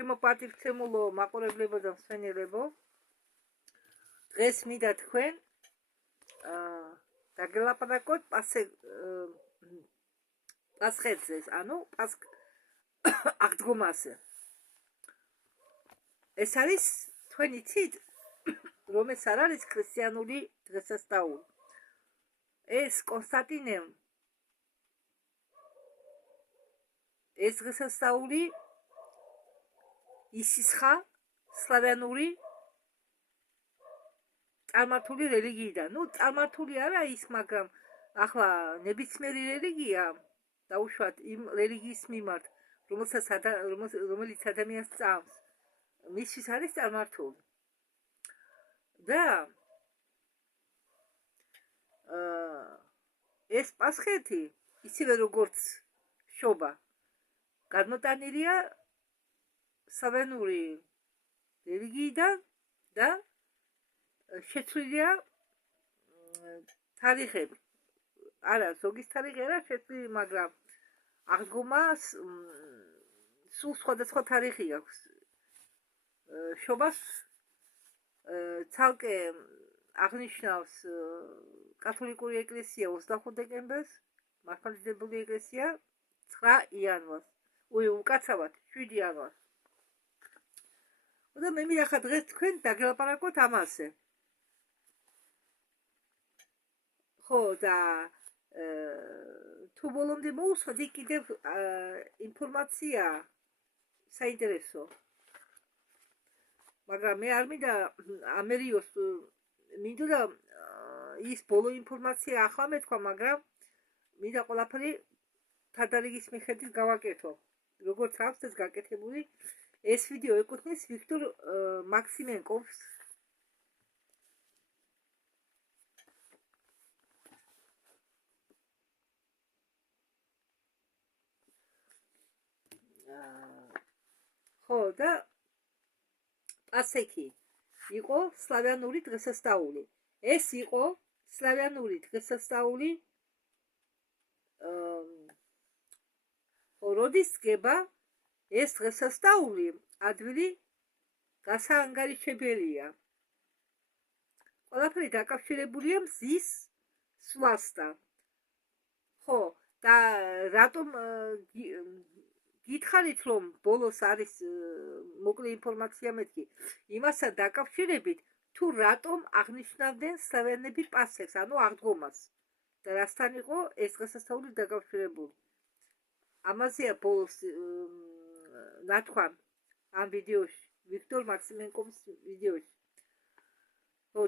ჩემო პატივცემულო მაყურებლებო და მსმენელებო, დღეს მინდა თქვენ დაგელაპარაკოთ პასხეთზე, ანუ აღდგომაზე. ეს არის თქვენი ცით, რომ ეს არ არის ქრისტიანული დღესასწაული. ეს კონსტანტინემ ეს დღესასწაული ისისხა სლავიანური წარმართული რელიგიიდან. ნუ წარმართული არა ის, მაგრამ ახლა ნებისმიერი რელიგია დაუშვათ იმ რელიგიის მიმართ, რომელიც ადამიანს წამს, მისთვის არის წარმართული. და ეს პასხეთი, ისევე როგორც შობა, გადმოტანილია სლავიანური რელიგიიდან და შეცვლილია თარიღები. არა, ზოგის თარიღი არა შეცვლილი, მაგრამ აღდგომას სულ სხვადასხვა თარიღი აქვს. შობას ცალკე აღნიშნავს კათოლიკური ეკლესია 25 დეკემბერს, მართლმადიდებელი ეკლესია 9 იანვარს. უკაცრავად 7 იანვარს. და მე მინახა დღეს თქვენ დაგელაპარაკოთ ამაზე. ხო, და თუ ბოლომდე მოусვათ, იქ კიდევ ინფორმაცია საინტერესო. მაგრამ მე არ მინდა ამერიოს, მინდოდა ის ბოლო ინფორმაცია ახლა მეთქვა, მაგრამ მინდა ყველაფერი თადარიგის მიხედვით გავაკეთო. როგორც აქვს ეს გაკეთებული, ეს ვიდეო ეკუთვნის ვიქტორ მაქსიმენკოვს. ხო, და პასექი იყო სლავიანური დღესასწაული. ეს იყო სლავიანური დღესასწაული, როდის დგება ეს დღესასწაული, ადვილი გასაანგარიშებელია. ყველაფერი დაკავშირებულია მზის სვლასთან. ხო, და რატომ გითხარით, რომ ბოლოს არის მოკლე ინფორმაცია მეთქი, იმასთან დაკავშირებით, თუ რატომ აღნიშნავდნენ სლავიანები პასექს, ანუ აღდგომას, და რასთან იყო ეს დღესასწაული დაკავშირებული. ამაზეა ბოლოს ნათქვამ ამ ვიდეოში, ვიქტორ მაქსიმენკოვის ვიდეოში.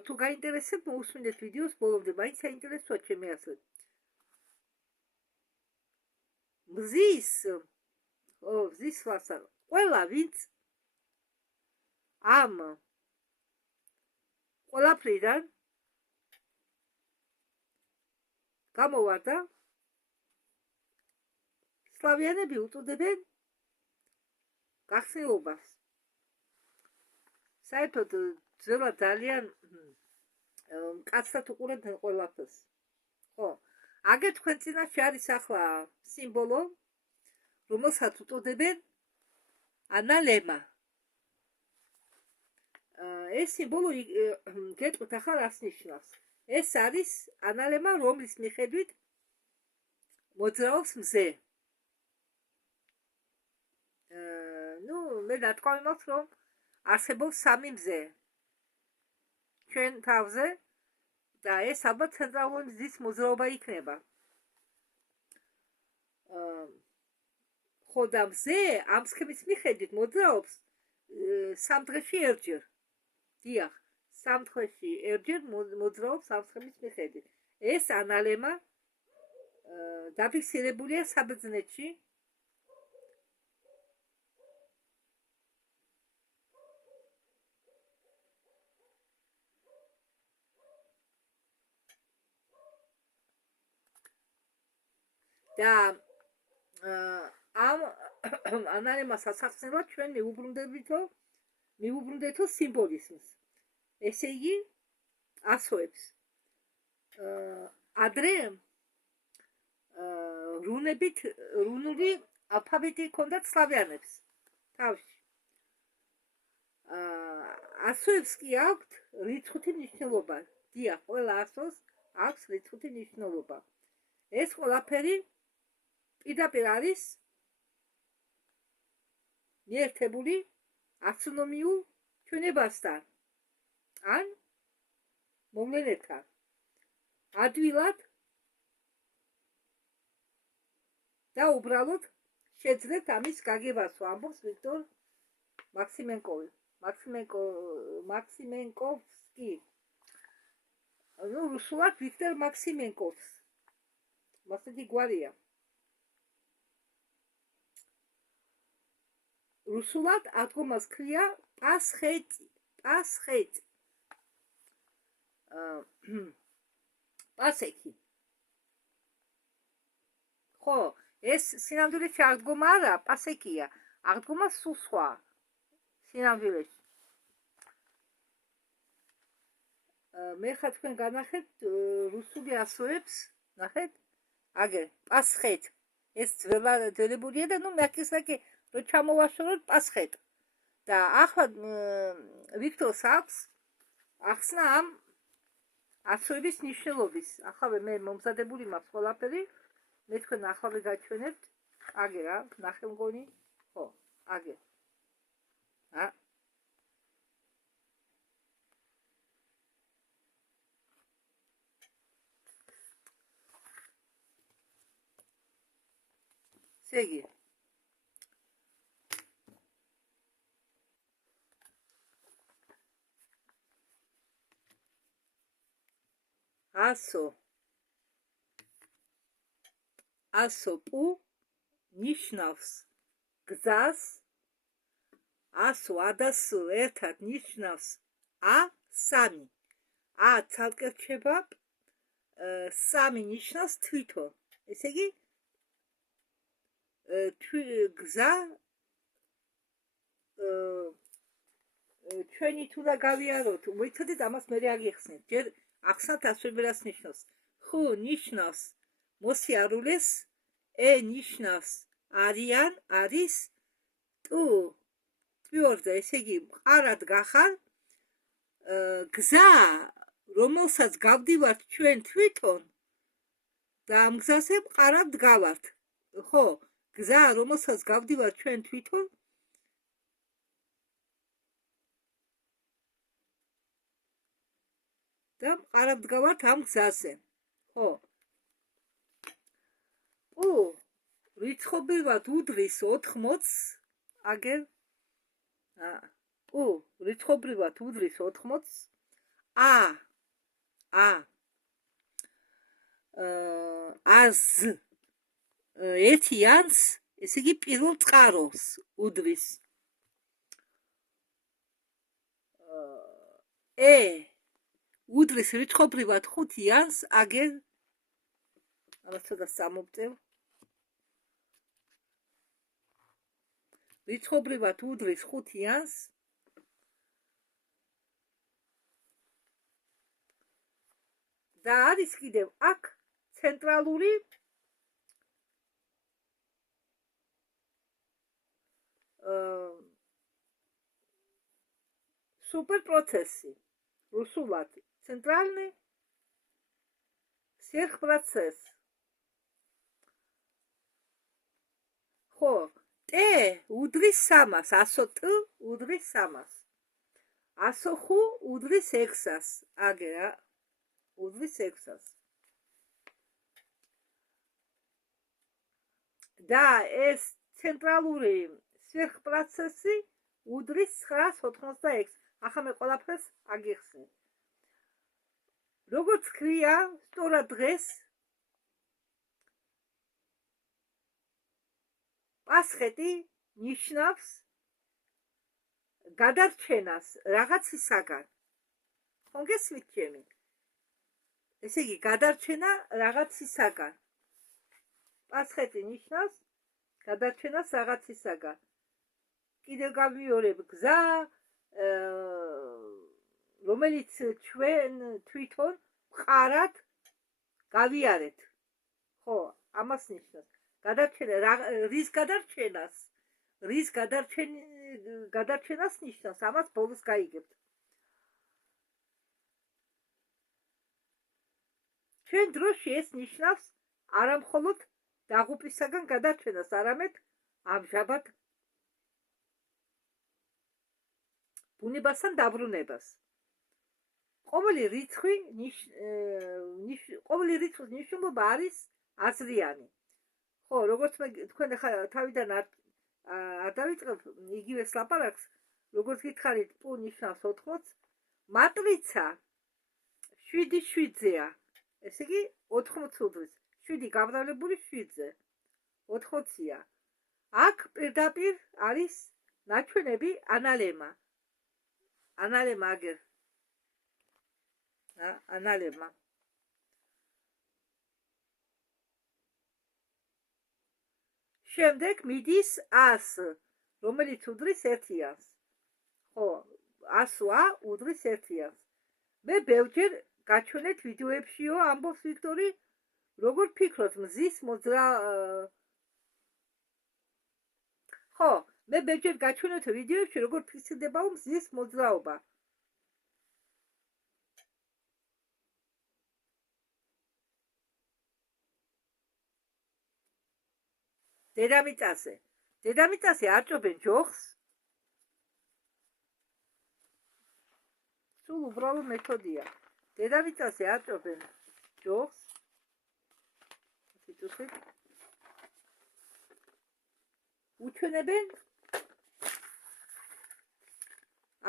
თუ გაინტერესებთ, მოусმინეთ ვიდეოს ბოლომდე, მაინც საინტერესოა ჩემი აზრით. მზის სვლასთან ყველა, ვინც ამ ყველაფრიდან გამოვარდა, სლავიანები უწოდებენ გახსნილობას. საერთოდ ძველად ძალიან მკაცრად უყურებდნენ ყველაფერს. ხო, აგერ თქვენ წინაშე არის ახლა სიმბოლო, რომელსაც უწოდებენ ანალემა. ეს სიმბოლო გეტყვით ახლა რას ნიშნავს. ეს არის ანალემა, რომლის მიხედვით მოძრაობს მზე. მე ნათქვამი მაქვს, რომ არსებობს 3 მზე ჩვენ თავზე და ეს ალბათ ცენტრალური მზის მოძრაობა იქნება. ხო, და მზე ამ სქემის მიხედვით მოძრაობს 3 დღეში ერთჯერ. დიახ, 3 დღეში ერთჯერ მოძრაობს ამ სქემის მიხედვით. ეს ანალემა დაფიქსირებულია საბერძნეთში. და ამ ანალემას ასახსნელად ჩვენ მიუბრუნდეთო სიმბოლიზმს. ესე იგი, ასოებს. ადრე რუნული ალფაბეტი ჰქონდათ სლავიანებს თავში. ასოებს კი აქვთ რიცხვითი მნიშვნელობა. დიახ, ყველა ასოს აქვს რიცხვითი მნიშვნელობა. ეს ყველაფერი პირდაპირ არის მიერთებული ასტრონომიულ ჩვენებასთან ან მოვლენებთან. ადვილად და უბრალოდ შეძლეთ ამის გაგებასო, ამბობს ვიქტორ მაქსიმენკოვსკი. ну, რუსულად ვიქტორ მაქსიმენკოვს. მასეთი გვარია. რუსულად ადგომას ქვია პასხეთი. პასექი. ხო, ეს სინამდვილეში აღდგომა არა, პასეკია. აღდგომა სულ სხვა სინამდვილეში. მე ხა თქვენ განახეთ რუსული ასოებს, ნახეთ? აგერ, პასხეთ. ეს ძველებურია და ნუ მეკისაკი რო ჩამოვაშოროთ პასხეთ. და ახლა ვიქტორს აქვს ახსნა ამ ასოების ნიშნულობის. ახლა მე მომზადებული მაქვს ყველაფერი. მე თქვენ ახლა გაჩვენებთ. აგერ რა, ნახე მგონი? ხო, აგერ. სეგი. ასო პუ ნიშნავს გზას, ასო ადასო ერთად ნიშნავს სამი. ცალკე რჩება, სამი ნიშნავს თვითონ. ესე იგი გზა ჩვენი თუ და გავიაროთ, ვიცოდეთ ამას მე აგიხსნით. ჯერ ახსნათ ასოები რას ნიშნავს. ხუ ნიშნავს მოსიარულეს, ნიშნავს არიან, არის, ტვიორდა, ესე იგი მყარად გახარ, გზა, რომელსაც გავდივართ ჩვენ თვითონ და ამ გზაზე მყარად დგავართ. ხო, გზა, რომელსაც გავდივართ ჩვენ თვითონ და მყარად დგავართ ამ გზაზე. ხო. რიცხობრივად უდრის 80, აგერ რიცხობრივად უდრის 80, ერთიანს, ესე იგი პირველ წყაროს უდრის. უდრის რიცხობრივად 5-იანს, აგერ ამას ცოტა სამოვწევ. რიცხობრივად უდრის 5-იანს და არის კიდევ აქ ცენტრალური суперпроцессы. Русулат. Центральный сверхпроцесс. Ხო, უდრის 3-ას, ასო უდრის 3-ას. ასო ხუ უდრის 6-ას. აგერა, უდრის 6-ას. და ეს ცენტრალური სვერხპროცესი უდრის 986. ახლა მე ყველაფერს აგიხსნით. როგორც ქვია, სწორად დღეს პასხეთი ნიშნავს გადარჩენას რაღაცისაგან. ხომ გესმით ჩემი? ესე იგი, გადარჩენა რაღაცისაგან. პასხეთი ნიშნავს გადარჩენას რაღაცისაგან. კიდევ გავიორებ გზა, რომელიც ჩვენ თვითონ მყარად გავიარეთ. ხო, ამას ნიშნავს. გადარჩენა, რის გადარჩენას? რის გადარჩენას ნიშნავს, ამას ბოლოს გაიგებთ. ჩვენ დროში ეს ნიშნავს არა მხოლოდ დაღუპვისაგან გადარჩენას, არამედ ამჟამად ბუნებასთან დაბრუნებას. ყოველი რიცხვის ნიშნულობა არის აზრიანი. ხო, როგორც თქვენ ახლა თავიდან არ დავიწყებ იგივეს ლაპარაკს, როგორც გითხარით, პ ნიშნავს 80, მატრიცა 7-7-ზეა. ესე იგი 80 უდრის 7 გამრავლებული 7-ზე 80-ია. აქ პირდაპირ არის ნაჩვენები ანალემა აგერ ანალემა. შემდეგ მიდის 100, რომელიც უდრის 1-იანს. ხო, 100-ა უდრის 1-იანს. მე ბევრჯერ გაჩვენეთ ვიდეოებშიო, ამბობს ვიქტორი, როგორ ფიქრობთ მზის ხო, მე ბევრჯერ გაჩვენეთ ვიდეოებში, როგორ ფიქსირდება მზის მოძრაობა. დედამიწაზე აჭობენ ჯოხს. სულ უბრალო მეთოდია. დედამიწაზე აჭობენ ჯოხს. უჩვენებენ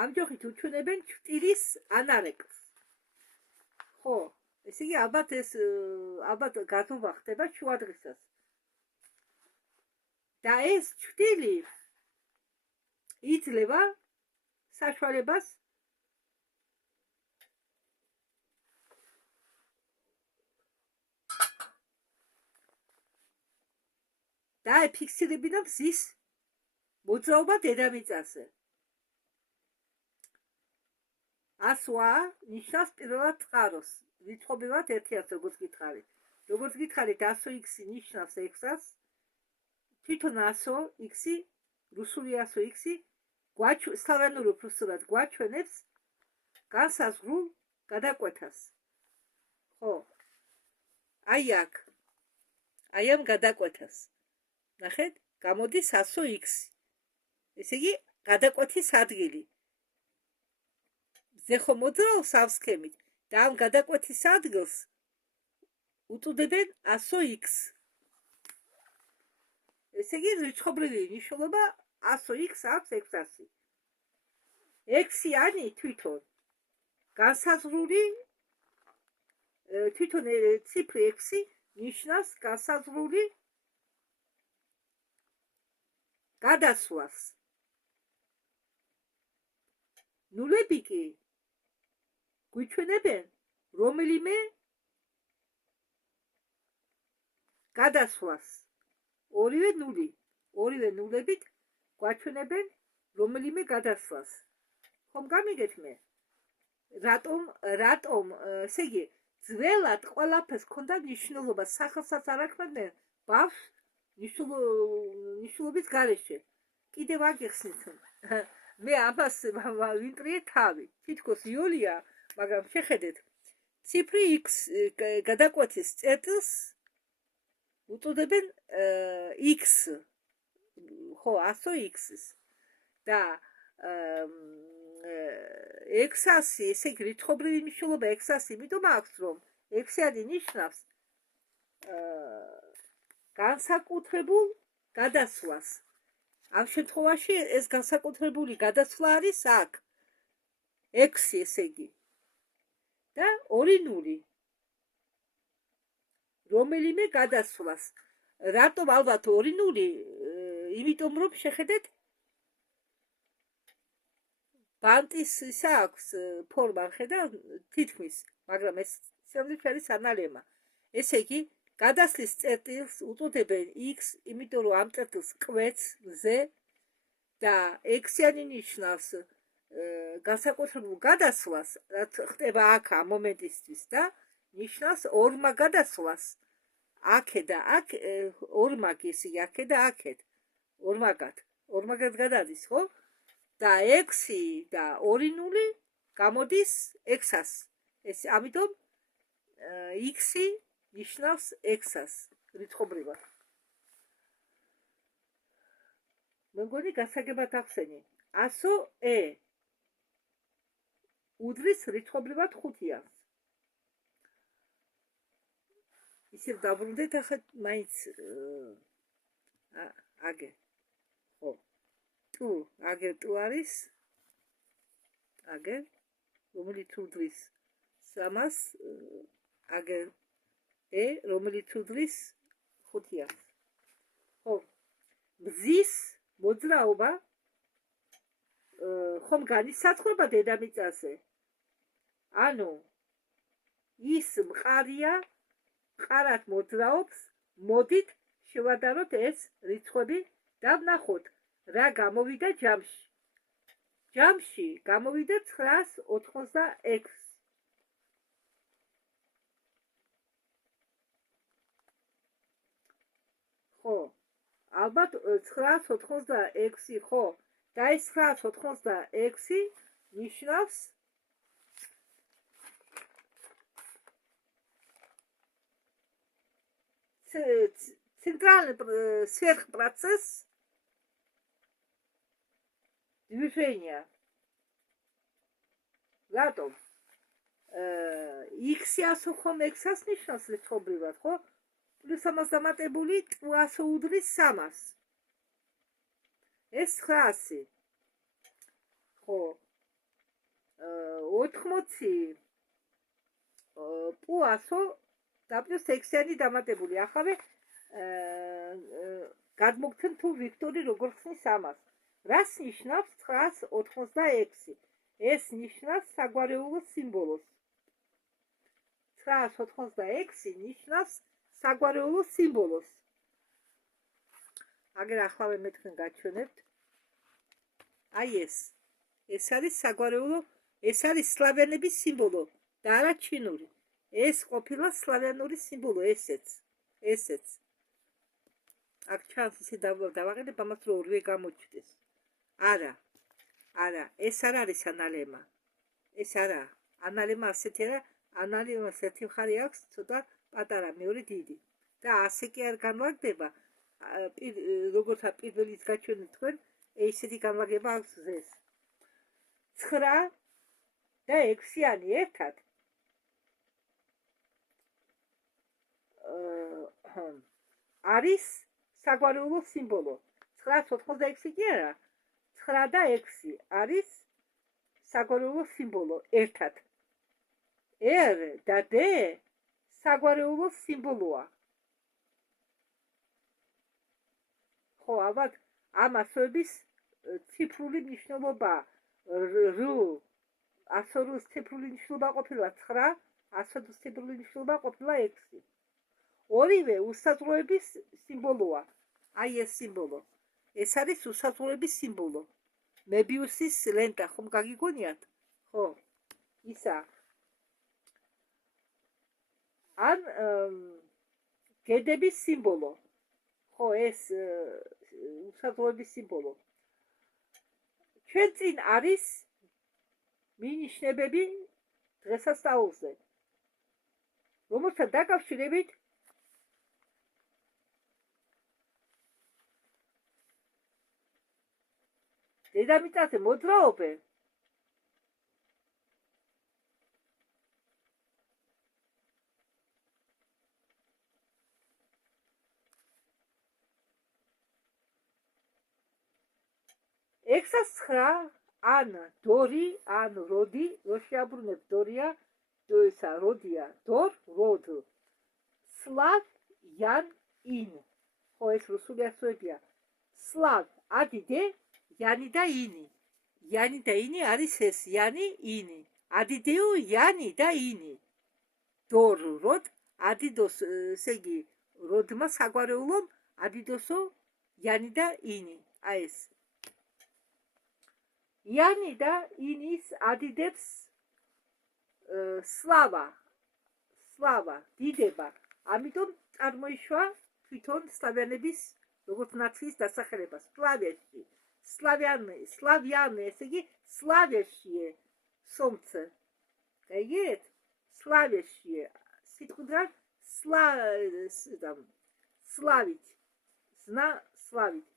ამ ჯოხით უჩვენებენ ჭტილის ანარეკს. ხო, ესე იგი ალბათ გაზომა ხდება შუადღისას. და ეს ჭტილი იძლევა საშუალებას და ეფიქსირებინა მზის მოძრაობა დედამიწაზე. 100 ნიშნავს პირველად წყაროს, რიცხობრივად 1-ს, როგორც გითხარით. როგორც გითხარით, 100x ნიშნავს 6-ს, თვითონ 100x, რუსული 100x, სლავიანური უბრალოდ გვაჩვენებს განსაზღვრულ გადაკვეთას. ხო, აი აქ, აი ამ გადაკვეთას. ნახეთ, გამოდის 100x. ესე იგი, გადაკვეთის ადგილი. ზეხო მოძრაობს ამ სქემით და ამ გადაკვეთის ადგილს უწოდებენ 100x. ესე იგი, რიცხობრივი ნიშნულობა 100x აქვს 600. 6-იანი თვითონ განსაზღვრული თვითონ ციფრი 6 ნიშნავს განსაზღვრული გადასვლას. ნულები კი გვიჩვენებენ რომელიმე გადასვლას. ორივე ნულებით გვაჩვენებენ რომელიმე გადასვლას. ხომ გამიგეთ მე? რატომ, ესე იგი, ძველად ყველაფერს ჰქონდა ნიშნულობა, სახელსაც არ აქმნდნენ ბავშვს ნიშნულობის გარეშე. კიდევ აგიხსნით. მე ამას ვიმტრიე თავი. თითქოს იოლია, მაგრამ შეხედეთ, ციფრი x გადაკვეთის წერტილს უწოდებენ x. ხო, 100x-ს. და 600, ესე იგი, რიცხობრივი ნიშნულობა 600, იმიტომ აქვს, რომ 6-იანი ნიშნავს განსაკუთრებულ გადასვლას. ამ შემთხვევაში ეს განსაკუთრებული გადასვლა არის აქ. 6, ესე იგი. და 2 0. რომელიმე გადასვლას. რატომ ალბათ 2 0? იმიტომ რომ შეხედეთ ბანტის ისა აქვს ფორმა, ხედა თითქმის, მაგრამ ეს შემდგომში არის ანალემა. ესე იგი, გადასლის წერტილს უწოდებენ x, იმიტომ რომ ამ წერტილს კვეთს მზე და 6-იანი ნიშნავს განსაკუთრებულ გადასვლას, რაც ხდება აქ ამ მომენტისთვის და ნიშნავს ორმა გადასვლას. აქე და აქ ორმაგი, ესე იგი, აქე და აქეთ. ორმაგად გადადის, ხო? და 6 და 2 0 გამოდის 600. ეს ამიტომ x-ი ნიშნავს x-ას რიცხობრივად. მეგონი გასაგებად ახსენი. 100 უდრის რიცხობრივად 5-ას. ისევ დაბრუნდეთ ახლა მაინც აგე. ხო. თუ აგე თუ არის აგე რომელიც უდრის 300 აგე რომელიც უდრის 5-ას. ხო. მზის მოძრაობა ხომ განისაზღვრება დედამიწაზე? ანუ ის მყარია, მყარად მოძრაობს, მოდით შევადაროთ ეს რიცხვები და ვნახოთ რა გამოვიდა ჯამში. ჯამში გამოვიდა 986. ხო, ალბათ 986 ხო, და ეს 986 ნიშნავს центральный сверхпроцесс движения. Рядом x-ი ხომ x-ას ნიშნავს რიცხობრივად, ხო? პლუს ამას დამატებული ტვას უდრის 300. ეს 900. ხო. 80 პუასო და პლუს x-იანი დამატებული. ახავე გადმოგცემ თუ ვიქტორი როგორ ხსნის ამას. რას ნიშნავს 986? ეს ნიშნავს საგვარეულო სიმბოლოს. 986 ნიშნავს საგვარეულო სიმბოლოს. აგერ ახლა მე თქვენ გაჩვენებთ. აი ეს არის საგვარეულო, ეს არის სლავიანების სიმბოლო და არა ჩინური. ეს ყოფილა სლავიანური სიმბოლო, ესეც. აქ ჩანს ისე დავაყენებ ამას რომ ორივე გამოჩნდეს. არა, ეს არ არის ანალემა. ეს არა, ანალემა ასეთი არა, ანალემას ერთი მხარე აქვს ცოტა პატარა, მეორე დიდი. და ასე კი არ განლაგდება. როგორც პირველიც გაჩვენეთ თქვენ, ესეთი განლაგება აქვს ეს. 9 და 6-იანი ერთად არის საგვარეულო სიმბოლო. 986 კი არა, 9 და 6 არის საგვარეულო სიმბოლო ერთად. R და D საგვარეულო სიმბოლოა. ხო, ალბათ ამ ასოების ციფრული მნიშვნელობა R 100-ის ციფრული მნიშვნელობა ყოფილა 9, 100-ის ციფრული მნიშვნელობა ყოფილა 6. ორივე უსაზღვროების სიმბოლოა. აი ეს სიმბოლო. ეს არის უსაზღვროების სიმბოლო. მებიუსის ლენტა ხომ გაგიგონიათ? ხო, ისა. ან გედების სიმბოლო. ხო, ეს უსაზღვროების სიმბოლო. ჩვენ წინ არის მინიშნებები დღესასწაულზე, რომელთან დაკავშირებით დედამიწაზე მოძრაობენ ექსას 9 ან დორი ან როდი, რო შეაბრუნებ დორია, ისა როდია, როდ. სლავ იან ინ. ხო, ეს რუსული ასოებია. სლავ ადიდე, იანი და ინი. იანი და ინი არის ეს, იანი, ინი. ადიდეო, იანი და ინი. როდ, ადიდოს, ესე იგი, როდმა საგვარეულომ ადიდოსო, იანი და ინი. აი ეს. იანი და ინის ადიდებს სლავა, დიდება. ამიტომ წარმოიშვა თვითონ სლავიანების როგორც ნაციის დასახელება სლავიანი, ესე იგი სლავეშიე სომცე. გაიგეთ? სლავეშიე, სიტყვიდან სლავით ზნა სლავით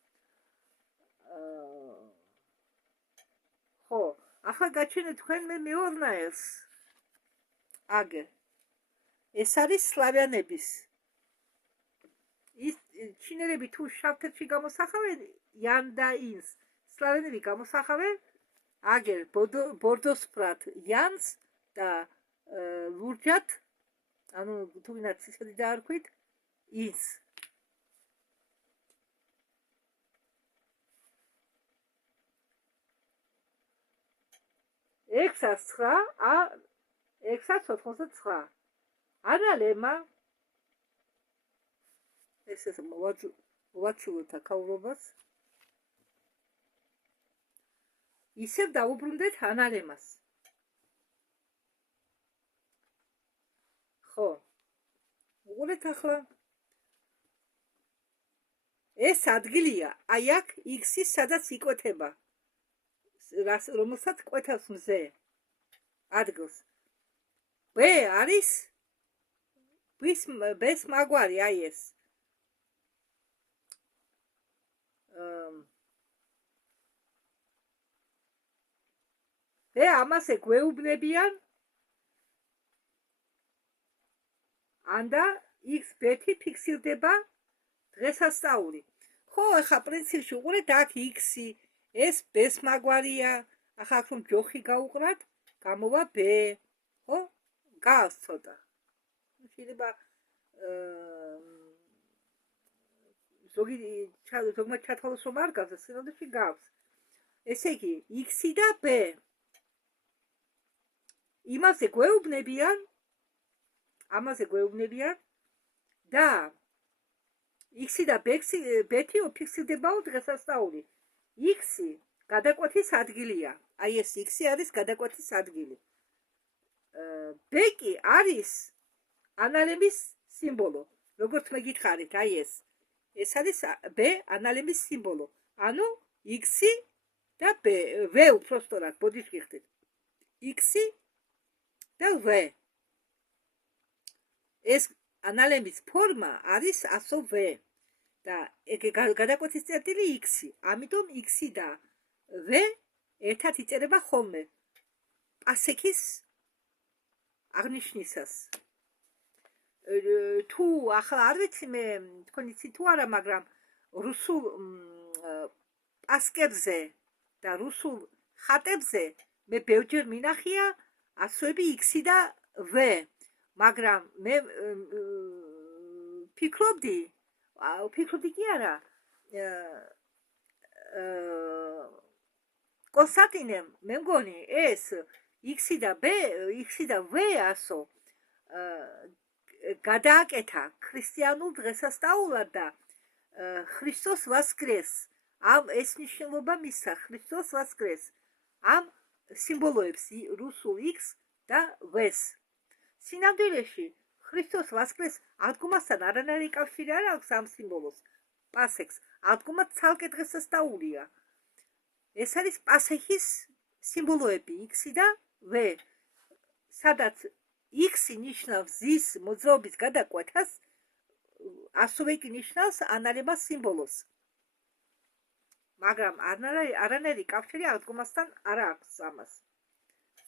ხო ახლა გაჩვენეთ თქვენ მე მეორნაელს აგერ ეს არის სლავიანების ის ჩინელები თუ შავთეთში გამოსახავენ იან და ინს სლავიანები გამოსახავენ აგერ ბორდოსფრად იანს და ლურჯად ანუ თუ ვინაც ისეთი დაარქვით ის ექსა ანალემა ეს მოვაჩულოთ აქაურობას ისევ დაუბრუნდეთ ანალემას ხო უყურეთ ახლა ეს ადგილია აი აქ x-ის სადაც იკვეთება რომელსაც კვეთავს მზე ადგილს b არის b-ს მაგვარი აი ეს ამას ეგვეუბნებიან ანდა x ბეთი ფიქსირდება დღესასწაული ხო ეხა პრინციპში უყურეთ აქ x-ი ეს b-ს მაგვარია ახლა აქ რომ ჯოხი გაუყრათ გამოვა b ხო გავს ცოტა შეიძლება ზოგმა ჩათვალოს რომ არ გავს სინამდვილეში გავს ესე იგი x-ი და b ამაზე გვეუბნებიან და x-ი და b-ი ფიქსირდებაო დღესასწაული x-ი გადაკვეთის ადგილია აი ეს x-ი არის გადაკვეთის ადგილი b-კი არის ანალემის სიმბოლო როგორც მე გითხარით აი ეს არის b ანალემის სიმბოლო ანუ x-ი და b v უпростоრად ბოდიშ გიხდით x-ი და v ეს ანალემის ფორმა არის ასო v და გადაკვეთის წერტილი x-ი ამიტომ x-ი და v ერთად იწერება ხოლმე პასექის აღნიშნისას თუ ახლა არ ვიცი მე თქვენ იცით თუ არა მაგრამ რუსულ პასკებზე და რუსულ ხატებზე მე ბევრჯერ მინახია ასოები x-ი და v მაგრამ მე ფიქრობდი კი არა კონსტანტინემ მე მგონი ეს x-ი და v ასო გადააკეთა ქრისტიანულ დღესასწაულად და ქრისტოს ვასკრეს ამ ეს ნიშნულობა მისცა ქრისტოს ვასკრეს ამ სიმბოლოებს რუსულ x და v-ს სინამდვილეში ქრისტოს ვასკრეს ადგომასთან არანაირი კავშირი არ აქვს ამ სიმბოლოს პასექს ადგომა ცალკე დღესასწაულია ეს არის პასექის სიმბოლოები x-ი და v სადაც x-ი ნიშნავს ზის მოძრაობის გადაკვეთას ასევე კი ნიშნავს ანალემას სიმბოლოს მაგრამ არანაირი კავშირი აღდგომასთან არ აქვს ამას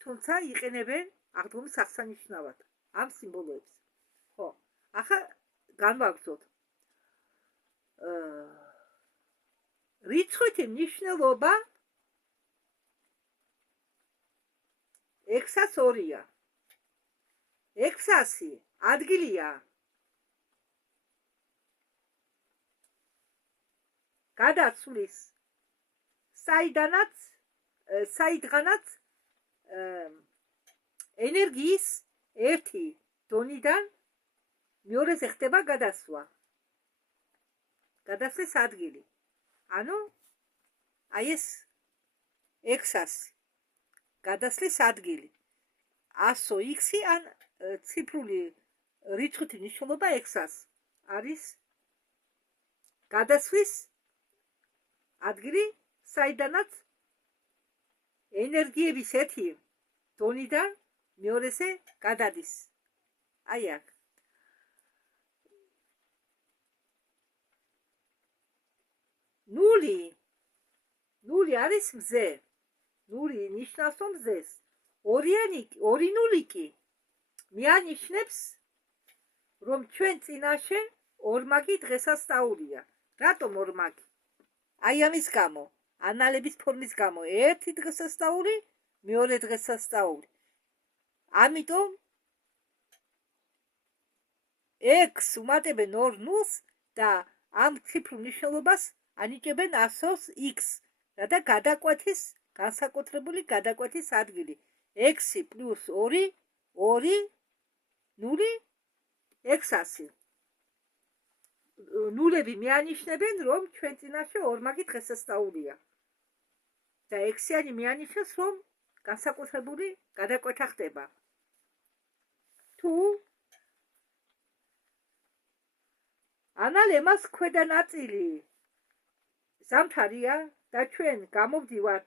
თუმცა იყენებენ აღდგომის აღსანიშნავად ამ სიმბოლოებს ხო ახლა განვაგრძოთ რიცხვითი მნიშვნელობა x-ას 2-ია x-ი ადგილია გადაცვლის საიდღანაც ენერგიის ერთი დონიდან მეორეზე ხდება გადასვლის ადგილი ანუ აი ეს x-ი გადასვლის ადგილი 100 x-ი ან ციფრული რიცხვითი ნიშნულობა x-ს არის გადასვლის ადგილი საიდანაც ენერგიების ერთი დონიდან მეორეზე გადადის აი აქ ნული არის მზე. ნული ნიშნავს რომ მზეს. ორი ნული კი მიანიშნებს რომ ჩვენ წინაშე ორმაგი დღესასწაულია. რატომ ორმაგი? აი ამის გამო, ანალების ფორმის გამო, ერთი დღესასწაული, მეორე დღესასწაული. ამიტომ 6 უმატებენ 2 ნულს და ამ ციფრულ მნიშვნელობას ანიჭებენ ასოს x, რათა გადაკვეთის განსაკუთრებული გადაკვეთის ადგილი. 6 + 2 2 0 600. ნულები მიანიშნებენ რომ ჩვენ წინაშე ორმაგი დღესასწაულია. და 6-იანი მიანიშნებს რომ განსაკუთრებული გადაკვეთა ხდება. თუ ანალემას ქვედა ნაწილი ზამთარია და ჩვენ გამოვდივართ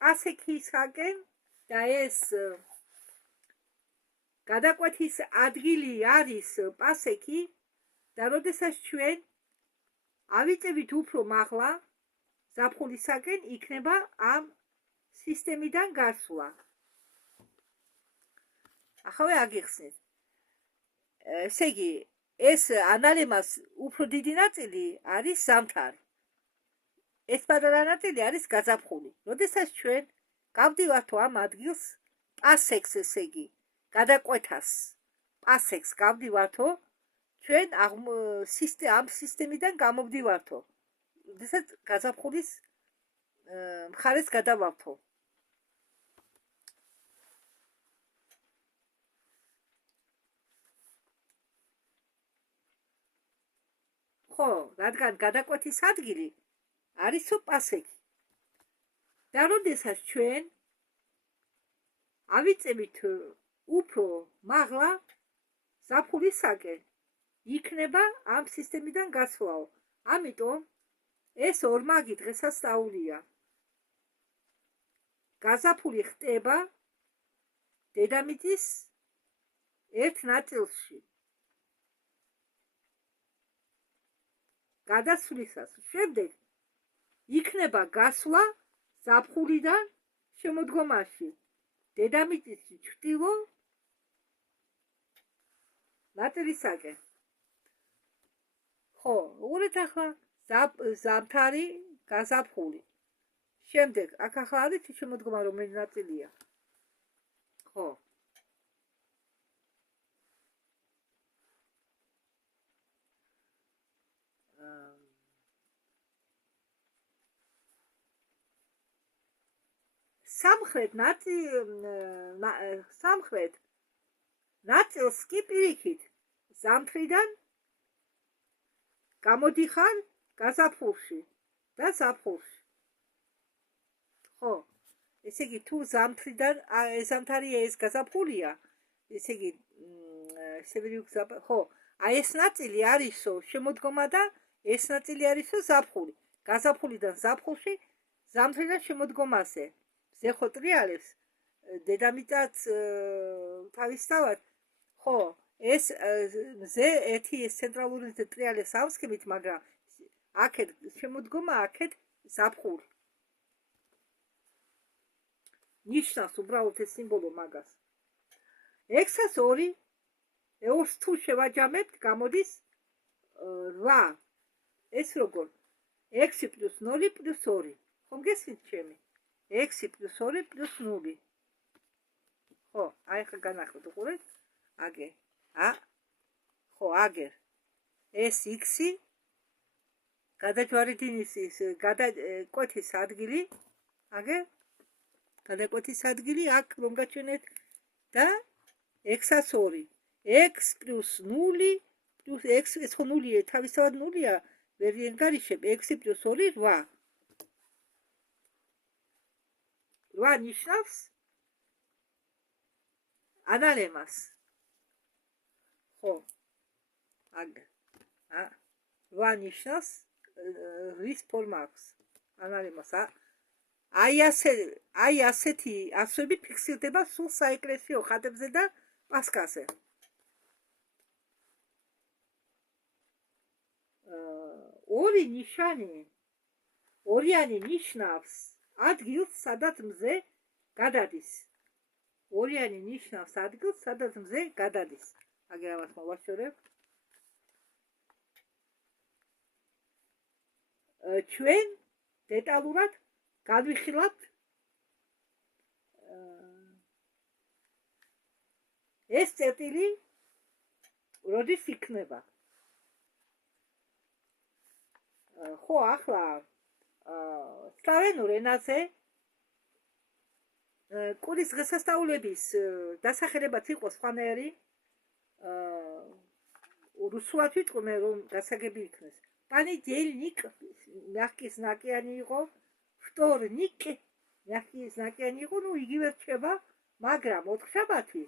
პასექისაკენ და ეს გადაკვეთის ადგილი არის პასექი და როდესაც ჩვენ ავიწევით უფრო მაღლა ზაფხულისაკენ იქნება ამ სისტემიდან გასვლა. ახლა აგიხსნით. ესე იგი, ეს ანალემას უფრო დიდი ნაწილი არის ზამთარი. ეს პატარა ნაწილი არის გაზაფხული. როდესაც ჩვენ გავდივართ ამ ადგილს პასექს, ესე იგი, გადაკვეთას პასექს გავდივართო, ჩვენ ამ სისტემიდან გამოვდივართო. როდესაც გაზაფხულის მხარეს გადავართო. ხო, რადგან გადაკვეთის ადგილი არისო პასექი. და როდესაც ჩვენ ავიწევით უფრო მაღლა ზაფხულისაკენ იქნება ამ სისტემიდან გასვლაო. ამიტომ ეს ორმაგი დღესასწაულია. გაზაფხული ხდება დედამიწის ერთ ნაწილში. გადასვლისას შემდეგ იქნება გასვლა ზაფხულიდან შემოდგომაში. დედამიწის ჩრდილო ნაწილისაკენ. ხო, უყურეთ ახლა ზამთარი, გაზაფხული. შემდეგ აქ ახლა არის შემოდგომა რომელი ნაწილია. ხო. სამხრეთ ნაწილს კი პირიქით ზამთრიდან გამოდიხარ გაზაფხულში და ზაფხულში. ხო, ესე იგი თუ ზამთრიდან ზამთარია ეს გაზაფხულია, ესე იგი ხო, აი ეს ნაწილი არისო შემოდგომა და ეს ნაწილი არისო ზაფხული. გაზაფხულიდან ზაფხულში ზამთრიდან შემოდგომაზე. ზე ხო ტრიალებს დედამიწაც თავისთავად. ხო, ეს ზე ერთი ეს ცენტრალური ტრიალებს ავსქებით, მაგრამ აქეთ შემოდგომა, აქეთ ზაფხული. ნიშნავს უბრალოდ ეს სიმბოლო მაგას. 602 ეოს თუ შევაჯამებთ, გამოდის 8. ეს როგორ? 6 + 0 + 2. ხომ გესმით ჩემი? 6 + 2 + 0. ხო, აი ხა განახლოთ, უყურეთ. აგერ. ხო, აგერ. ეს x-ი გადაჯვარედინის ის გადაკვეთის ადგილი, აგერ. გადაკვეთის ადგილი აქ რომ გაჩვენეთ და 602. x + 0 + x ეს ხო 0-ია, თავისთავად 0-ია, ვერ ენგარიშებ. 6 + 2 8. 8 ნიშნავს ანალემას. ხო, აგერ. 8 ნიშნავს რის ფორმას ანალემას. აი ასეთი ასოები ფიქსირდება სულ საეკლესიო ხატებზე და პასკაზე. ორი ნიშანი ორიანი ნიშნავს ადგილს, სადაც მზე გადადის. ორიანი ნიშნავს ადგილს, სადაც მზე გადადის. აგერ ამას მოვაშორებ. ჩვენ დეტალურად განვიხილავთ ეს წერტილი როდის იქნება. ხო, ახლა სლავენურ ენაზე კვირის დღესასწაულების დასახელებაც იყო სხვანაირი. რუსულად ვიტყვი რომ გასაგები იქნეს. Понедельник мягкий знакიანი იყო, вторник мягкий знакიანი იყო, ну იგივე რჩება, მაგრამ ოთხშაბათი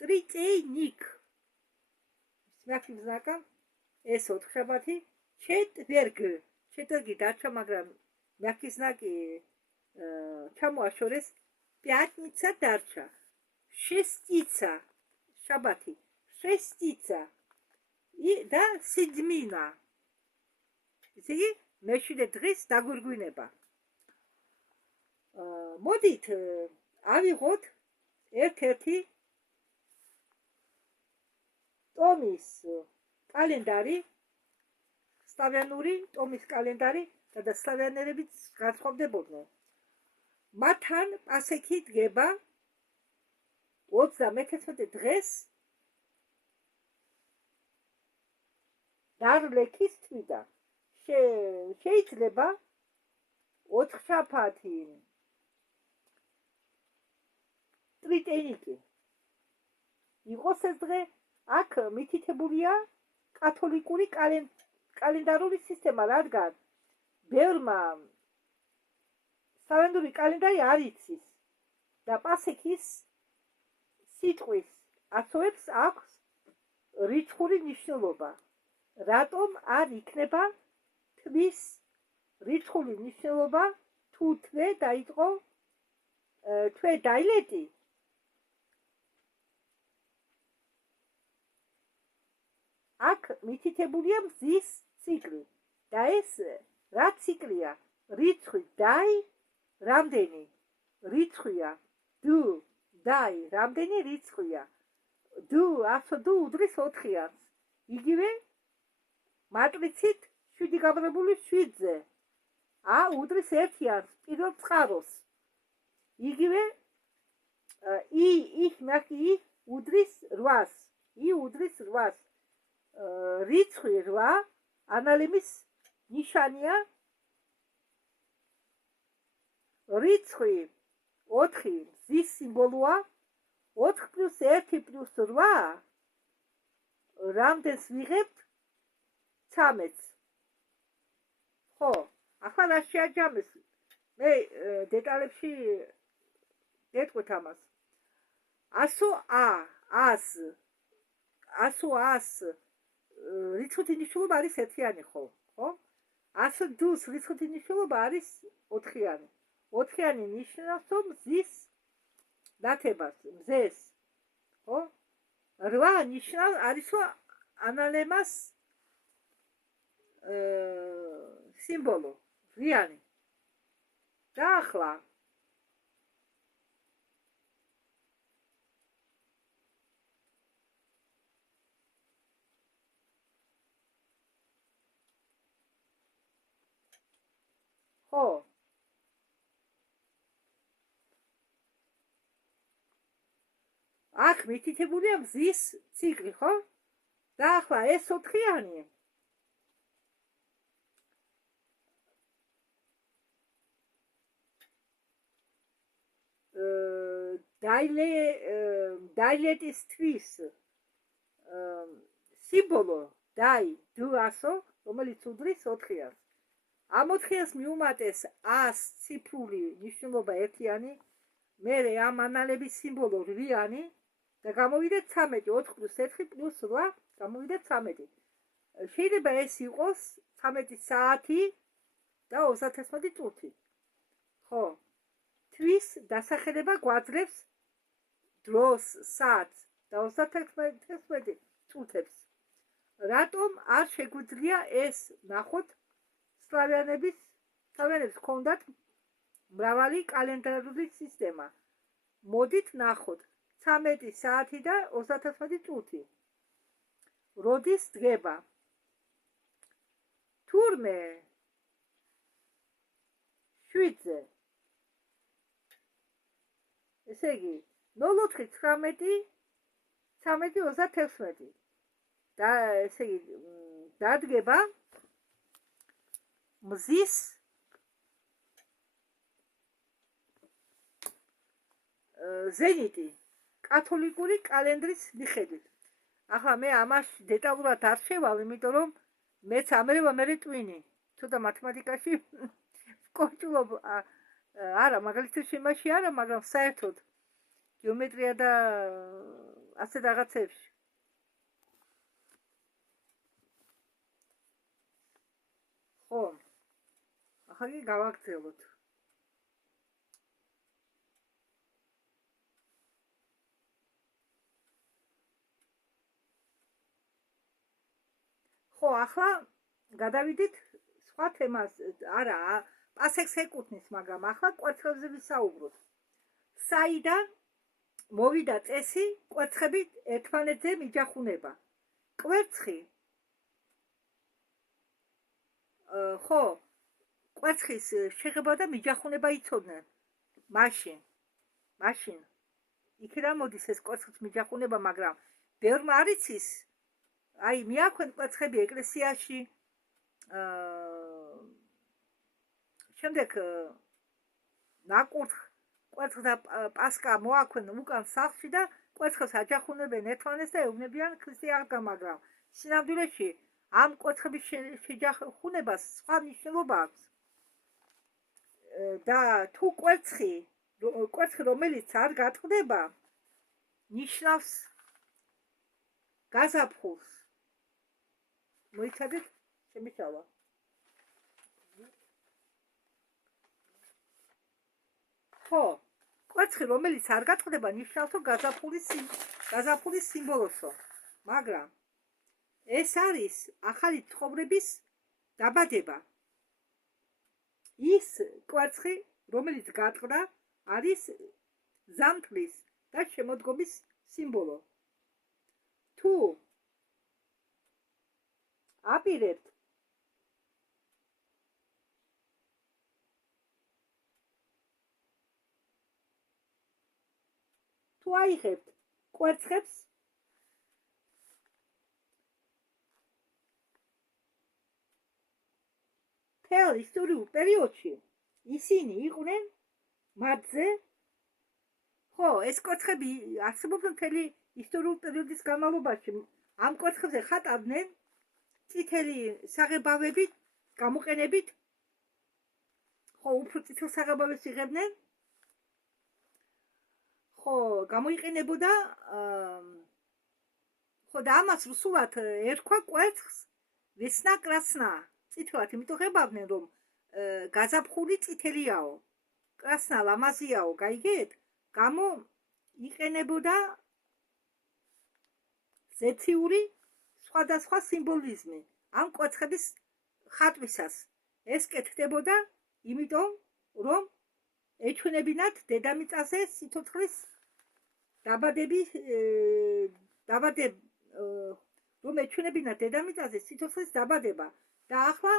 ტრიტეინიკ мягкий знаком ეს ოთხშაბათი четверг დარჩა, მაგრამ мягкий знаки ჩამოაშორეს, пятница დარჩა, шестица შაბათი, шестица და седьмина. ისე იგი მეშვიდე დღის დაგვირგვინება. მოდით ავიღოთ ერთ-ერთი ტომის კალენდარი, სლავიანური ტომის კალენდარი, და სლავიანელებიც განსხვავდებოდნენ. მათთან პასექი დგება 31 დღეს დარლექის თვიდან. შეიძლება ოთხშაბათი ტრიტეინიკი იყოს ეს დღე. აქ მითითებულია კათოლიკური კალენდარული სისტემა, რადგან ბევრმა სლავენური კალენდარი არ იცის და პასექის სიტყვის ასოებს აქვს რიცხული მნიშვნელობა. რატომ არ იქნება თვის რიცხული მნიშვნელობა თუ თვე დაიწყო თვე დაილეტი? აქ მითითებულია მზის ციკლი და ეს რა ციკლია? რიცხვი დაი რამდენი რიცხვია? დუ დაი რამდენი რიცხვია? დუ უდრის 4-ს. იგივე მატრიცით 7 გაბრებული 7-ზე უდრის 1-ს პირველ წყაროს. იგივე i უდრის 8-ს. უდრის 8-ს. რიცხვი 8 ანალემის ნიშანია. რიცხვი 4 მზის სიმბოლოა. 4 + 1 + 8 რამდენს ვიღებთ? 13-ს. ხო, ახლა რა შეაჯამეს? მე დეტალებში გეტყვით ამას. 100 რიცხვით მნიშვნელობა არის ერთიანი, ხო? 100 დუს რიცხვით მნიშვნელობა არის 4-იანი. 4-იანი ნიშნავს მზის დათებას, მზეს. ხო? 8 ნიშნავს არის ანალემას სიმბოლო, რიანი. და ახლა ხო, აქ მითითებულია მზის ციკლი, ხო? და ახლა ეს 4-იანი დაილეტის თვის სიმბოლო დაი დუასო, რომელიც უდრის 4-ს. ამ 4-ს მიუმატეს 100 ციფრული მნიშვნელობა ერთიანი, მერე ამ ანალების სიმბოლო რვიანი და გამოვიდა 13. 4 + 1 + 8 გამოვიდა 13. შეიძლება ეს იყოს 13 საათი და 31 წუთი. ხო, თვის დასახელება გვაძლევს დროს, საათს და 31 წუთებს. რატომ არ შეგვიძლია ეს ნახოთ სლავიანებს ჰქონდათ მრავალი კალენდარული სისტემა. მოდით ნახოთ 13 საათი და 31 წუთი. როდის დგება? თურმე 7-ზე. ესე იგი 0-4-19 13-36 და ესე იგი დადგება მზის ზენიტი კათოლიკური კალენდრის მიხედვით. ახლა მე ამას დეტალურად არ შევალ, იმიტომ რომ მეც ამერება მე ტვინი. ცოტა მათემატიკაში ვკორჭულობ, არა, მაგალითად იმაში არა, მაგრამ საერთოდ გეომეტრია და ასეთ რაღაცებში. ხო, ახლა გავაგრძელოთ. ხო, ახლა გადავიდით სხვა თემას, არა, პასექს ეკუთვნის, მაგრამ ახლა კვერცხებზე ვისაუბროთ. საიდან მოვიდა წესი კვერცხებით ერთმანეთზე მიჯახუნება? კვერცხი ხო, კვერცხის შეღება და მიჯახუნება იცოდნენ მაშინ იქიდან მოდის ეს კვერცხის მიჯახუნება, მაგრამ ბევრმა არ იცის. აი, მიაქვენ კვერცხები ეკლესიაში, შემდეგ კვერცხს და პასკა მოაქვენ უკან სახლში და კვერცხს აჯახუნებენ ერთმანეთს და ეუბნებიან ქრისტიანობა, მაგრამ სინამდვილეში ამ კვერცხების შეჯახუნებას სხვა მნიშვნელობა აქვს. და თუ კვერცხი რომელიც არ გატყდება, ნიშნავს გაზაფხულს. მოიცადეთ, შემიშალა. ხო, კვერცხი რომელიც არ გატყდება, ნიშნავს რომ გაზაფხულის სიმბოლოსო. მაგრამ ეს არის ახალი ცხოვრების დაბადება. ის კვერცხი, რომელიც გატყდა, არის ზამთრის და შემოდგომის სიმბოლო. თუ აპირებთ თუ აიღებთ კვერცხებს მთელ ისტორიულ პერიოდში ისინი იყვნენ მათზე. ხო, ეს კვერცხები არსებობდა მთელი ისტორიულ პერიოდის განმავლობაში. ამ კვერცხებზე ხატავდნენ წითელი საღებავებით, გამოყენებით. ხო, უფრო წითელ საღებავებს იღებდნენ. ხო, გამოიყენებოდა ხო, და ამას რუსულად ერქვა კვერცხს ვესნა კრასნა. წითელად იმიტომ ღებავდნენ, რომ გაზაფხული წითელიაო, კრასნა ლამაზიაო, გაიგეთ? გამო იყენებოდა ზეციური სხვადასხვა სიმბოლიზმი ამ კვერცხების ხატვისას. ეს კეთდებოდა იმიტომ, რომ ეჩვენებინათ დედამიწაზე სიცოცხლის რომ ეჩვენებინათ დედამიწაზე სიცოცხლის დაბადება. და ახლა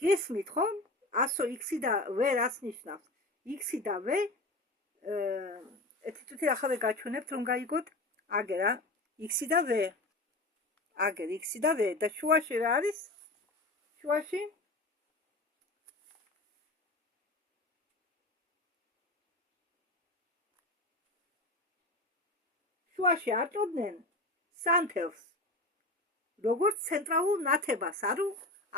გესმით ხომ? ასო x და v რას ნიშნავს? x და v ეთიტუთი ახლა გაჩვენებთ, რომ გაიგოთ. აგერა x და v. აგერ x და v და შუაში რა არის? შუაში აწოდნენ სანთელს, როგორც ცენტრალურ ნათებას,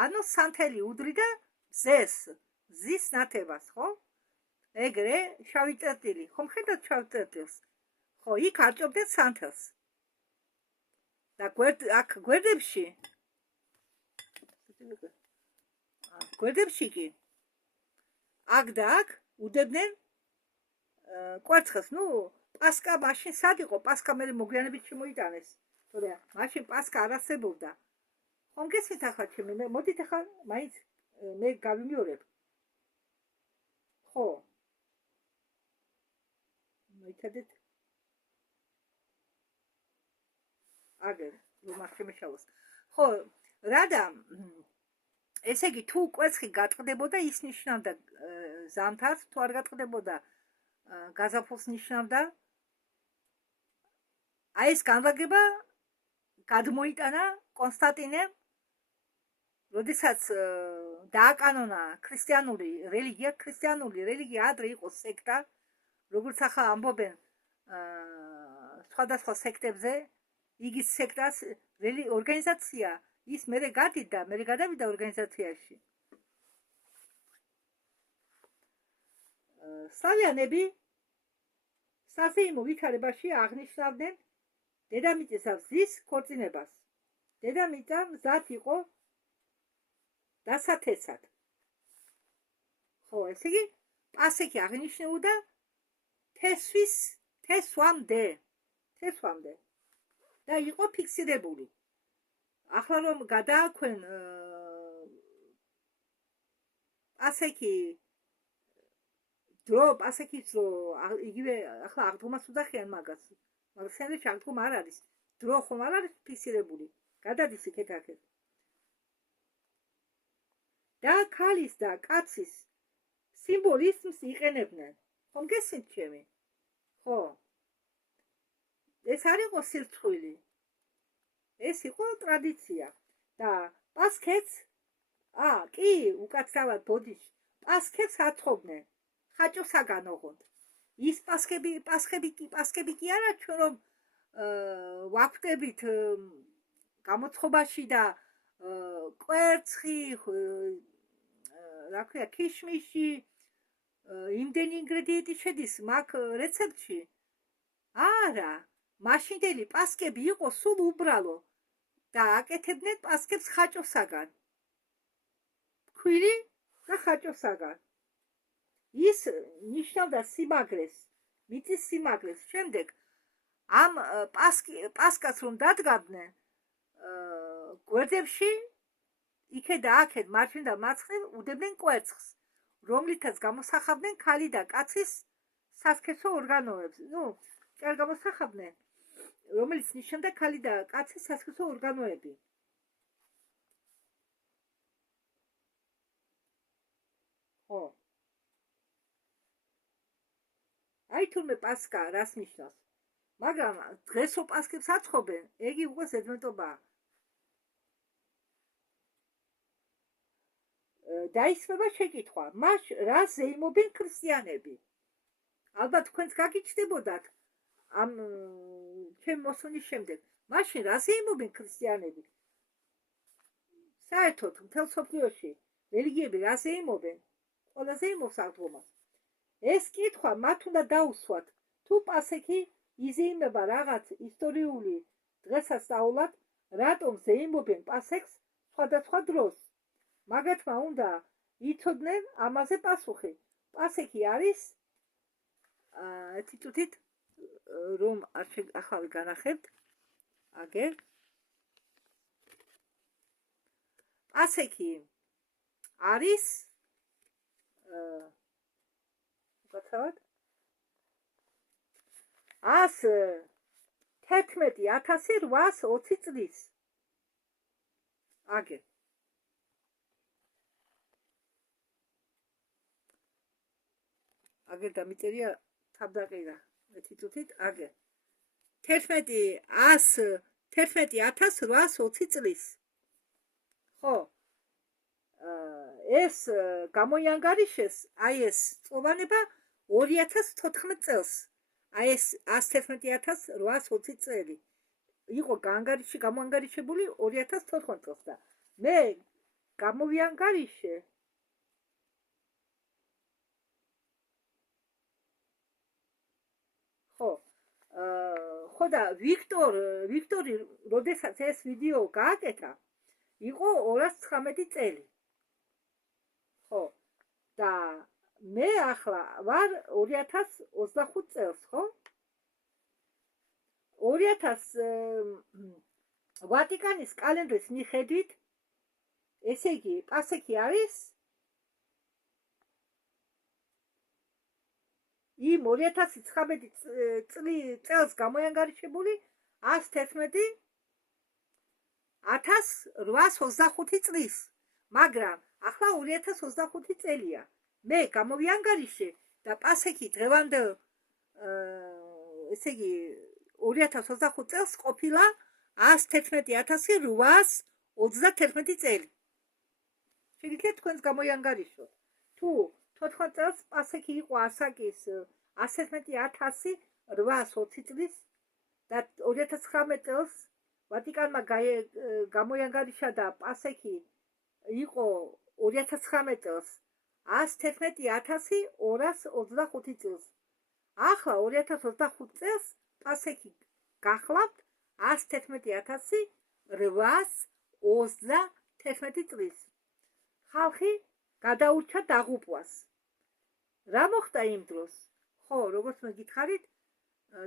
ანუ სანთელი უდრიდა მზის ნათებას, ხო? ეგრე შავი წერტილი, ხომ ხედავთ შავ წერტილს? ხო, იქ აწოდნენ სანთელს. და აქ გვერდებში კი აქ და აქ უდებდნენ კვერცხს. პასკა მაშინ სად იყო? პასკა მე მოგვიანებით შემოიტანეს. თორე მაშინ პასკა არ არსებობდა. ხომ გესმით ახლა ჩემი? მოდით ახლა მაინც მე გავიმეორებ. ხო. მოიცადეთ. აგერ რომ არ შემეშალოს. ხო, რადა ესე იგი თუ კვერცხი გატყდებოდა ის ნიშნავდა ზამთარს, თუ არ გატყდებოდა გაზაფხულს ნიშნავდა. აი ეს განლაგება გადმოიტანა კონსტანტინემ, როდესაც დააკანონა ქრისტიანული რელიგია ადრე იყო სექტა, როგორც ახლა ამბობენ სხვადასხვა სექტებზე, იგი სექტას ორგანიზაცია, ის მერე გადიდა, მერე გადავიდა ორგანიზაციაში. სლავიანები საზეიმო ვითარებაში აღნიშნავდნენ დედამიწის გზის ქორწინებას. დედამიწა მზად იყო დასათესად. ხო, ესე იგი პასექი აღნიშნებოდა თესვამდე და იყო ფიქსირებული. ახლა რომ გადააქვენ პასექი პასექის დრო იგივე ახლა აღდგომას უძახიან მაგას. მაგრამ სენდვიჩი აღდგომა არ არის. დრო ხომ არ არის ფიქსირებული. გადადის იქეთ-აქეთ. და ქალის და კაცის სიმბოლიზმს იყენებდნენ. ხომ გესმით ჩემი? ხო. ეს არ იყო სირცხვილი. ეს იყო ტრადიცია. და პასქეთს კი, უკაცრავად ბოდიში. პასქეთს აწყობდნენ. ხაჭოსაგან ოღონდ. ის პასქები კი არა, ჩვენ რომ ვაკვდებით გამოცხობაში და კვერცხი, რა ქვია, ქიშმიში, იმდენი ინგრედიენტი შედის მაგ რეცეპტში. არა, მაშინდელი პასკები იყო სულ უბრალო და აკეთებდნენ პასკებს ხაჭოსაგან. ქვილი და ხაჭოსაგან. ის ნიშნავდა სიმაგრეს, მიწის სიმაგრეს. შემდეგ ამ პასკას რომ დადგამდნენ გვერდებში, იქეთ და აქეთ მარჯვნივ და მარცხნივ უდებდნენ კვერცხს, რომლითაც გამოსახავდნენ ქალი და კაცის სასქესო ორგანოებს. ჭარ გამოსახავდნენ, რომელიც ნიშნავდა ქალი და კაცის სასქესო ორგანოები. ხო. აი თურმე პასკა რას ნიშნავს? მაგრამ დღესო პასკებს აწყობენ, ეგი უკვე ზედმეტობაა. დაისმება შეკითხვა, მას რას ზეიმობენ ქრისტიანები? ალბათ თქვენც გაგიჩნდებოდათ ამ ჩემ მოსვლის შემდეგ. მაშინ რას ზეიმობენ ქრისტიანები? საერთოდ მთელ მსოფლიოში რელიგიები რას ზეიმობენ? ყველაზე იმობს აღდგომას. ეს კითხვა მათ უნდა დაუსვათ, თუ პასექი იზეიმება რაღაც ისტორიული დღესასწაულად, რატომ ზეიმობენ პასექს სხვადასხვა დროს. მაგათმა უნდა იცოდნენ ამაზე პასუხი. პასექი არის თითუთით რომ ახლა განახებთ, აგერ პასექი არის უკაცრავად 111.820 წლის. აგერ დამიწერია თავდაყირა თითუთით, აგერ 11.820 წლის. ხო, ეს გამოიანგარიშეს, აი ეს წოვანება 2014 წელს. აი ეს 111.820 წელი იყო გამოანგარიშებული 2014 წელს და მე გამოვიანგარიშე ხო და ვიქტორი როდესაც ეს ვიდეო გააკეთა, იყო 219 წელი. ხო, და მე ახლა ვარ 2025 წელს, ხო? 2000 ვატიკანის კალენდრის მიხედვით ესე იგი, პასექი არის იმ 2019 წელს გამოანგარიშებული 111.1825 წლის, მაგრამ ახლა 2025 წელია. მე გამოვიანგარიშე და პასექი დღევანდელ ესე იგი 2025 წელს ყოფილა 111.821 წელი. შეგიძლიათ თქვენს გამოიანგარიშოთ. თუ 14 წელს პასექი იყო ასაკის 111.820 წლის და 2019 წელს ვატიკანმა გამოიანგარიშა და პასექი იყო 2019 წელს 111.825 წელს. ახლა 2025 წელს პასექი გახლავთ 111.821 წლის. ხალხი გადაურჩა დაღუპვას. რა მოხდა იმ დროს? ხო, როგორც მე გითხარით,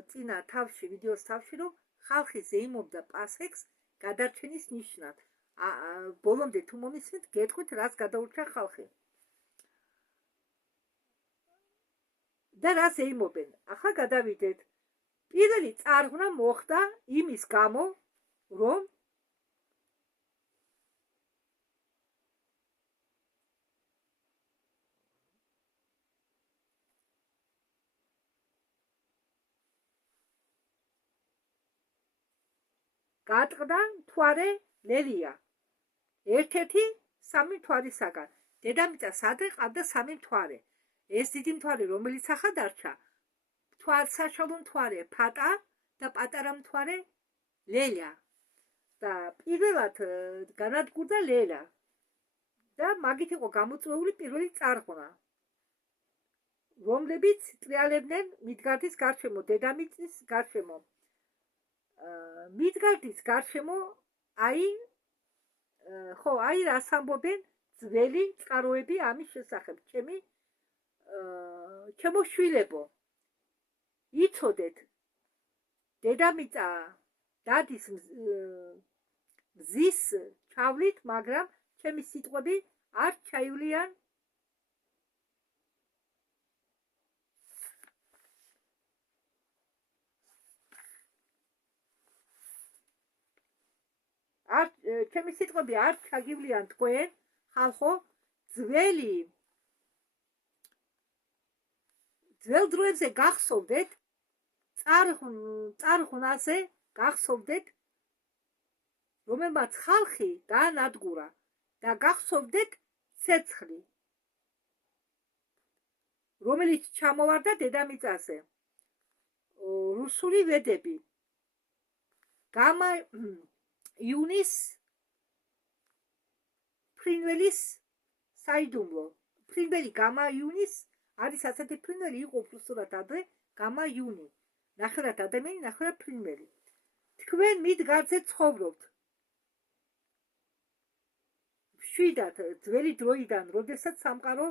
წინა თავში, ვიდეოს თავში, რომ ხალხი ზეიმობდა პასექს გადარჩენის ნიშნად. ბოლომდე თუ მომისმით, გეტყვით, რას გადაურჩა ხალხი. და რას ეიმობენ? ახლა გადავიდეთ. პირველი წარღვნა მოხდა იმის გამო, რომ გატყდა მთვარე ლელია. ერთ-ერთი სამი მთვარისაგან. დედამიწას ადრე ყავდა სამი მთვარე. ეს დიდი მთვარე, რომელიც ახლა დარჩა, საშუალო მთვარე ფატა და პატარა მთვარე ლელა. და პირველად განადგურდა ლელა. და მაგით იყო გამოწვეული პირველი წარღვნა, რომლებიც ტრიალებდნენ მიდგარდის გარშემო, დედამიწის გარშემო. მიდგარდის გარშემო აი რას ამბობენ ძველი წყაროები ამის შესახებ. ჩემო შვილებო, იცოდეთ, დედამიწა დადის მზის ჩავლით, მაგრამ ჩემი სიტყვები არ ჩაივლიან ჩემი სიტყვები არ ჩაგივლიან თქვენ, ხალხო, ძველ დროებზე გახსოვდეთ, წარღვნაზე გახსოვდეთ, რომელმაც ხალხი დაანადგურა და გახსოვდეთ ცეცხლი, რომელიც ჩამოვარდა დედამიწაზე. რუსული ვედები. გამა იუნის ფრინველის საიდუმლო. ფრინველი გამა იუნის არის ასეთი ფრინველი, იყო უბრალოდ ადრე გამა იუნი. ნახევრად ადამიანი, ნახევრად ფრინველი. თქვენ მიდგარდზე ცხოვრობთ. მშვიდად ძველი დროიდან, როდესაც სამყარო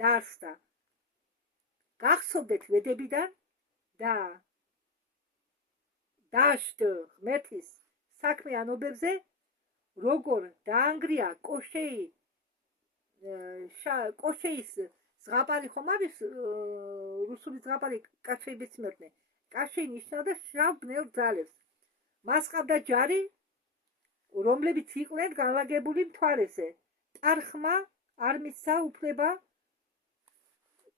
დაარსდა. გახსოვდეთ ვედებიდან და დაშტ ღმერთის საქმიანობებზე, როგორ დაანგრია კოშეის ზღაპარი, ხომ არის რუსული ზღაპარი, კაშეი ბეცმერტნე. კაშეი ნიშნავდა შავ ბნელ ძალებს. მას ყავდა ჯარი, რომლებიც იყვნენ განლაგებული მთვარეზე. ტარხმა არ მისცა უფლება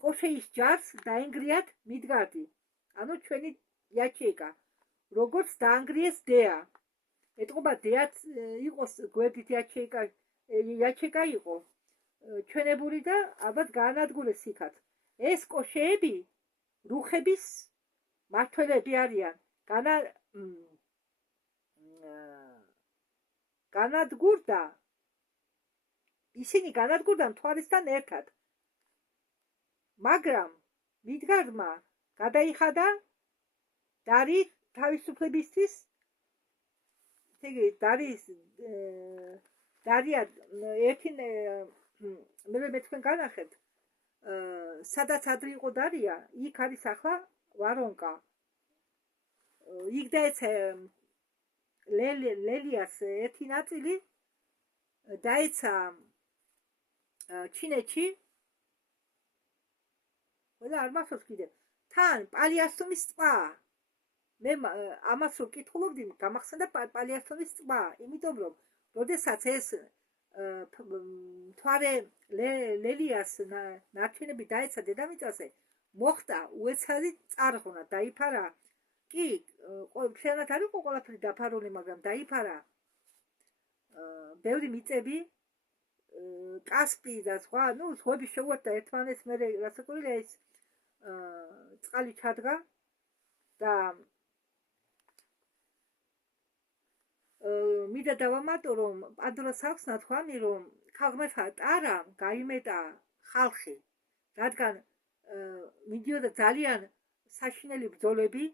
კოშეის ჯარს დაენგრიათ მიდგარდი. ანუ ჩვენი იაჩეკა. როგორც დაანგრიეს დეა. ეტყობა დეაც იყოს გვერდით იაჩეკა იყო ჩვენებული და ალბათ გაანადგურეს იქაც. ეს კოშეები რუხების მმართველები არიან. ისინი განადგურდა მთვარესთან ერთად. მაგრამ მიდგარდმა გადაიხადა დარი თავისუფლებისთვის. დარია ერთი მე თქვენ განახებთ, სადაც ადრე იყო დარია, იქ არის ახლა ვარონკა. იქ დაეცა ლელიას ერთი ნაწილი დაეცა ჩინეთში ყველა არ მახსოვს კიდე თან პალიასტომის ტბა მე ამას რო კითხულობდი გამახსენდა პალიასტომის ტბა იმიტომ რომ როდესაც ეს თვარე ლელიას ნარჩენები დაეცა დედამიწაზე მოხდა უეცარი წარღვნა დაიფარა კი მთლიანად არ იყო ყველაფერი დაფარული მაგრამ დაიფარა ბევრი მიწები კასპი და სხვა ნუ ზღვები შეუერთდა ერთმანეთს მე რასაკვირველია ეს წყალი ჩადგა და მინდა დავამატო რომ პანდორას აქვს ნათქვამი რომ ქალღმერთმა ტარამ გაიმეტა ხალხი რადგან მიდიოდა ძალიან საშინელი ბრძოლები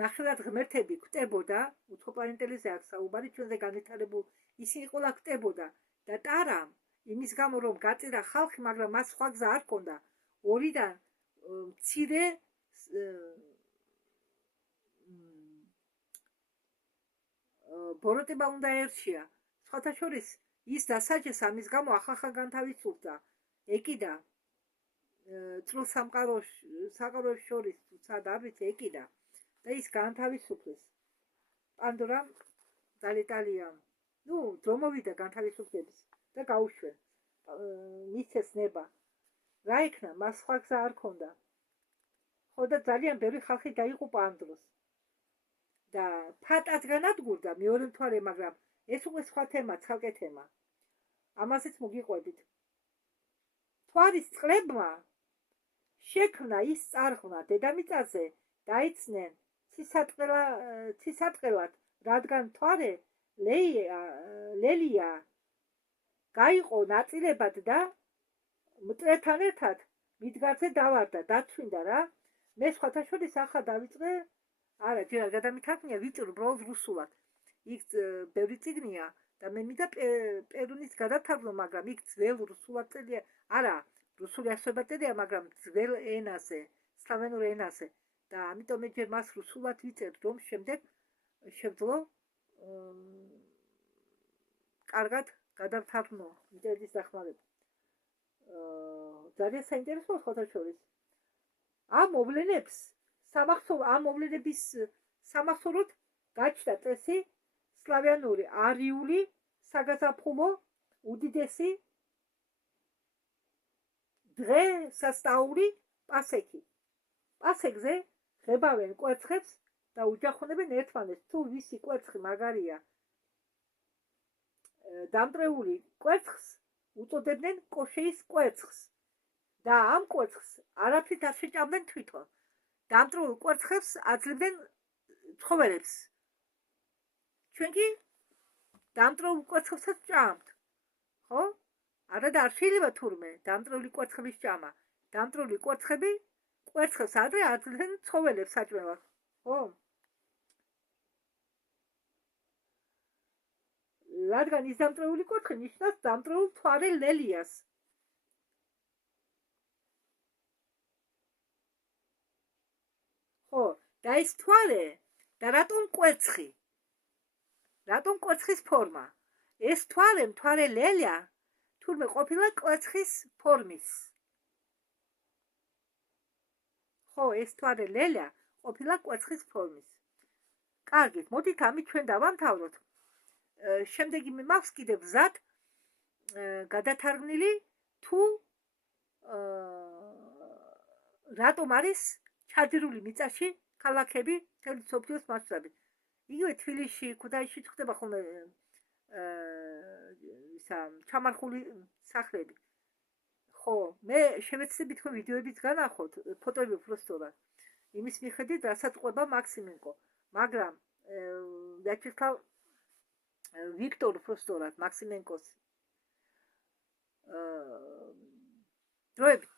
ნახევრად ღმერთები კვდებოდა უცხოპლანეტელიზე აქვს საუბარი ჩვენზე განვითარებულ ისინი ყველა კვდებოდა და ტარამ იმის გამო რომ გაწირა ხალხი მაგრამ მას სხვა გზა არ ჰქონდა ორიდან მცირე ბოროტება უნდა ერჩია სხვათა შორის ის დასაჯეს ამის გამო ახალ განთავისუფლდა ეკიდა წრულ საყაროებს შორის თუცა და ვიცი ეკიდა და ის განთავისუფლეს პანდორამ დალეტალია ნუ დრო მოვიდა განთავისუფლების და გაუშვენ მისცეს ნება რა იქნა მას სხვა გზა არ ჰქონდა ხო და ძალიან ბევრი ხალხი დაიღუპა ამ დროს და ფატად განადგურდა მეორე მთვარე მაგრამ ეს უკვე სხვა თემა ცალკე თემა ამაზეც მოგიყვებით მთვარის წყლებმა შექმნა ის წარღვნა დედამიწაზე დაიცნენ ცისატყელად რადგან მთვარე ლელია გაიყო ნაწილებად და მტრებთან ერთად მიდგარზე დავარდა დაცვინდა რა მე სხვათა შორის ახლა დავიწყე არა ჯერ არ გადამითარგმნია ვიწურ უბრალოდ რუსულად იქ ბევრი წიგნია და მე მინდა პერუნის გადათარგმნო მაგრამ იქ ძველ რუსულად წერია არა რუსული ასოება წერია მაგრამ ძველ ენაზე სლავენურ ენაზე და ამიტომ მე ჯერ მას რუსულად ვიწერ რომ შემდეგ შევძლო კარგად გადავთარგმნო ინტერნეტის დახმარებით ძალიან საინტერესოა სხვათა შორის ამ მოვლენებს ამ მოვლენების სამახსოვროდ გაჩნდა წესი სლავიანური არიული საგაზაფხულო უდიდესი დღესასწაული პასექი პასექზე ღებავენ კვერცხებს და უჯახუნებენ ერთმანეთს თუ ვისი კვერცხი მაგარია დამტრეული კვერცხს უწოდებდნენ კოშეის კვერცხს და ამ კვერცხს არაფრით არ შეჭამდნენ თვითონ დამტრეულ კვერცხებს აძლევდნენ ცხოველებს ჩვენ კი დამტრეულ კვერცხებსაც ჭამთ ხო არა და არ შეიძლება თურმე დამტრეული კვერცხების ჭამა დამტრეული კვერცხები კვერცხებს ადრე აძლევდნენ ცხოველებს საჭმელად ხო რადგან ის დამტრეული კვერცხი ნიშნავს დამტრეულ მთვარე ლელიას ხო და ეს მთვარე და რატომ კვერცხის ფორმა ეს მთვარე ლელია თურმე ყოფილა კვერცხის ფორმის ხო ეს მთვარე ლელია ყოფილა კვერცხის ფორმის კარგით მოდით ამით ჩვენ დავამთავროთ შემდეგი მე მაქვს კიდევ გზად გადათარგმნილი თუ რატომ არის ჩაძირული მიწაში ქალაქები მთელი მსოფლიოს მასშტაბით იგივე თბილისში ქუთაისში ხდება ხოლმე ისა ჩამარხული სახლები ხო მე შევეცდები თქვენ ვიდეოებიც განახოთ ფოტოები უბრალოდ იმის მიხედვით რასაც ყვება მაქსიმენკო მაგრამ დაჩქავ ვიქტორ უბრალოდ მაქსიმენკოს დროებით